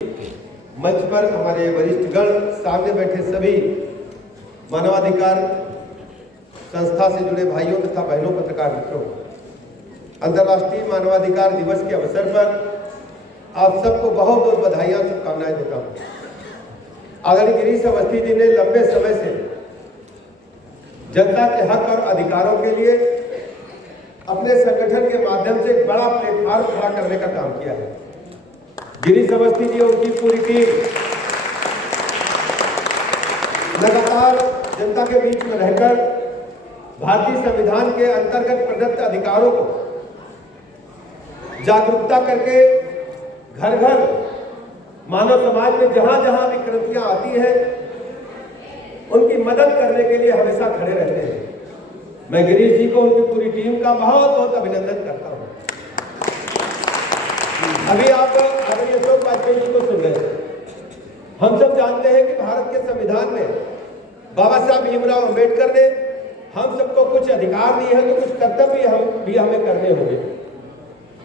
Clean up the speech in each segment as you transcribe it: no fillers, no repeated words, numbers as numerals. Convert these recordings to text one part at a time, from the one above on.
मंच पर हमारे वरिष्ठगण, सामने बैठे सभी मानवाधिकार संस्था से जुड़े भाइयों तथा बहनों, पत्रकार मित्रों, अंतर्राष्ट्रीय मानवाधिकार दिवस के अवसर पर आप सबको बहुत बहुत बधाइयां, शुभकामनाएं देता हूं। आदरणीय गिरीश अवस्थी जी ने लंबे समय से जनता के हक और अधिकारों के लिए अपने संगठन के माध्यम से एक बड़ा प्लेटफॉर्म खड़ा करने का काम किया है। गिरीश अवस्थी जी और उनकी पूरी टीम लगातार जनता के बीच में रहकर भारतीय संविधान के अंतर्गत प्रदत्त अधिकारों को जागरूकता करके घर घर मानव समाज में जहां जहां विकृतियां आती हैं उनकी मदद करने के लिए हमेशा खड़े रहते हैं। मैं गिरीश जी को, उनकी पूरी टीम का बहुत बहुत अभिनंदन करता हूं। अभी आप आदरणीय अशोक वाजपेयी जी को सुन रहे हैं। हम सब जानते हैं कि भारत के संविधान में बाबा साहब भीमराव अंबेडकर ने हम सबको कुछ अधिकार दिए हैं, तो कुछ कर्तव्य भी हमें करने होंगे।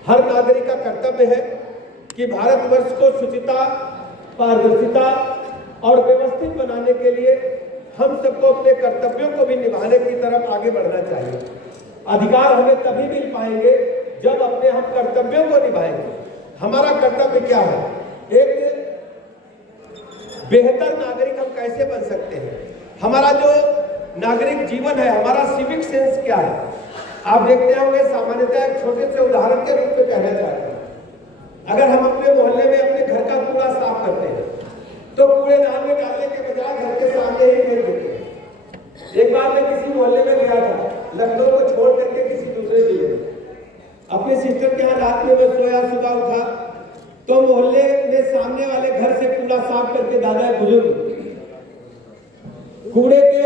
हर नागरिक का कर्तव्य है कि भारतवर्ष को शुचिता, पारदर्शिता और व्यवस्थित बनाने के लिए हम सबको अपने कर्तव्यों को भी निभाने की तरफ आगे बढ़ना चाहिए। अधिकार हमें तभी मिल पाएंगे जब अपने हम कर्तव्यों को निभाएंगे। हमारा कर्तव्य क्या है? एक बेहतर नागरिक हम कैसे बन सकते हैं? हमारा जो नागरिक जीवन है, हमारा सिविक सेंस क्या है? आप देखते होंगे, सामान्यतः एक छोटे से उदाहरण के रूप में कहना चाहते हैं। अगर हम अपने मोहल्ले में अपने घर का कूड़ा साफ करते हैं तो कूड़ेदान में डालने के बजाय घर के सामने ही फेंक देते हैं। एक बार मैं किसी मोहल्ले में गया था, लखनऊ को छोड़ करके किसी दूसरे जिले में। अपने सिस्टर के यहाँ रात में मैं सोया, सुबह उठा तो मोहल्ले में सामने वाले घर से कूड़ा साफ करके दादा बुजुर्ग कूड़े के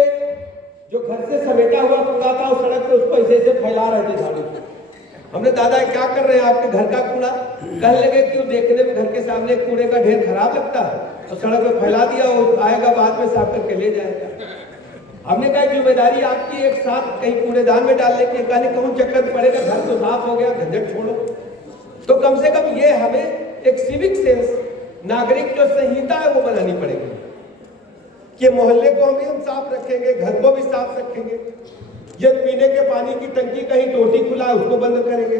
जो घर से समेटा हुआ कूड़ा था उस सड़क पर उसको ऐसे ऐसे फैला रहे थे झाड़ू से। हमने दादा क्या कर रहे हैं आपके घर का कूड़ा? कहने लगे क्यों, देखने में घर के सामने कूड़े का ढेर खराब लगता है तो सड़क पे फैला दिया, वो आएगा बाद में साफ करके ले जाएगा। हमने कहा जिम्मेदारी आपकी एक साथ कहीं कूड़ेदान में डालने की, कहने कौन चक्कर पड़ेगा, घर तो साफ हो गया, झंझट छोड़ो। तो कम से कम ये हमें एक सिविक सेंस, नागरिक जो संहिता है वो बनानी पड़ेगी कि मोहल्ले को भी हम साफ रखेंगे, घर को भी साफ रखेंगे। ये पीने के पानी की टंकी कहीं टोटी खुला है उसको बंद करेंगे।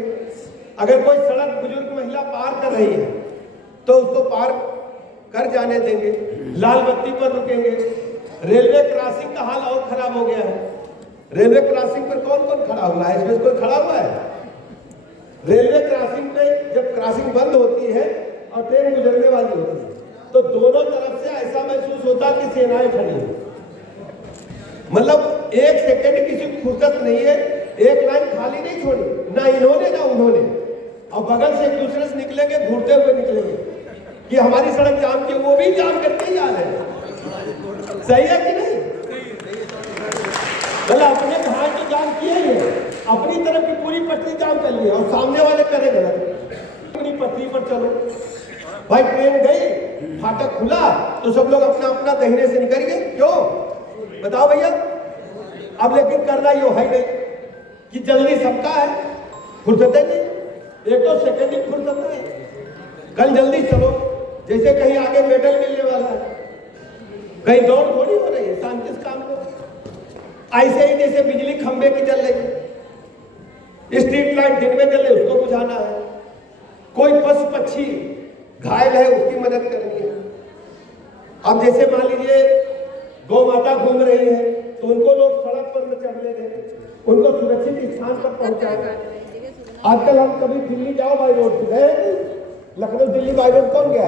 अगर कोई सड़क बुजुर्ग महिला पार कर रही है तो उसको पार कर जाने देंगे, लाल बत्ती पर रुकेंगे। रेलवे क्रॉसिंग का हाल और खराब हो गया है। रेलवे क्रॉसिंग पर कौन कौन खड़ा हुआ है? इसमें कोई खड़ा हुआ है? रेलवे क्रॉसिंग पे जब क्रॉसिंग बंद होती है और ट्रेन गुजरने वाली होती है तो दोनों तरफ से ऐसा महसूस होता कि सेनाएं खड़ी हैं। मतलब एक सेकंड किसी को फुर्सत नहीं है, एक लाइन खाली नहीं छोड़ी, ना इन्होंने ना उन्होंने। और बगल से एक दूसरे से निकलेंगे, घूरते हुए निकलेंगे कि हमारी सड़क जाम की, वो भी जाम करके ही जा रहे हैं। सही है कि नहीं? मतलब अपने भाई तो जाम किए ही है, अपनी तरफ की पूरी पटरी जाम कर ली और सामने वाले करे गलत। अपनी पटरी पर चलो भाई, ट्रेन गई, फाटक खुला तो सब लोग अपना अपना दाहिने से निकल गए। क्यों बताओ भैया? अब लेकिन करना ये है नहीं कि जल्दी सबका है, फुर्सत नहीं, एक तो सेकंड की फुर्सत है। कल जल्दी चलो, जैसे कहीं आगे मेडल मिलने वाला है, कहीं दौड़ थोड़ी हो रही है, शांति से काम करो। ऐसे ही जैसे बिजली खंभे की जल रही है, स्ट्रीट लाइट दिन में जले उसको बुझाना है। कोई पशु पक्षी घायल है उसकी मदद करनी है। अब जैसे मान लीजिए गौ माता घूम रही है तो उनको लोग सड़क पर न चढ़ने दें, उनको सुरक्षित स्थान पर पहुंचाएं। आजकल हम कभी दिल्ली जाओ बाई रोड से गए, लखनऊ दिल्ली बाई रोड कौन गया?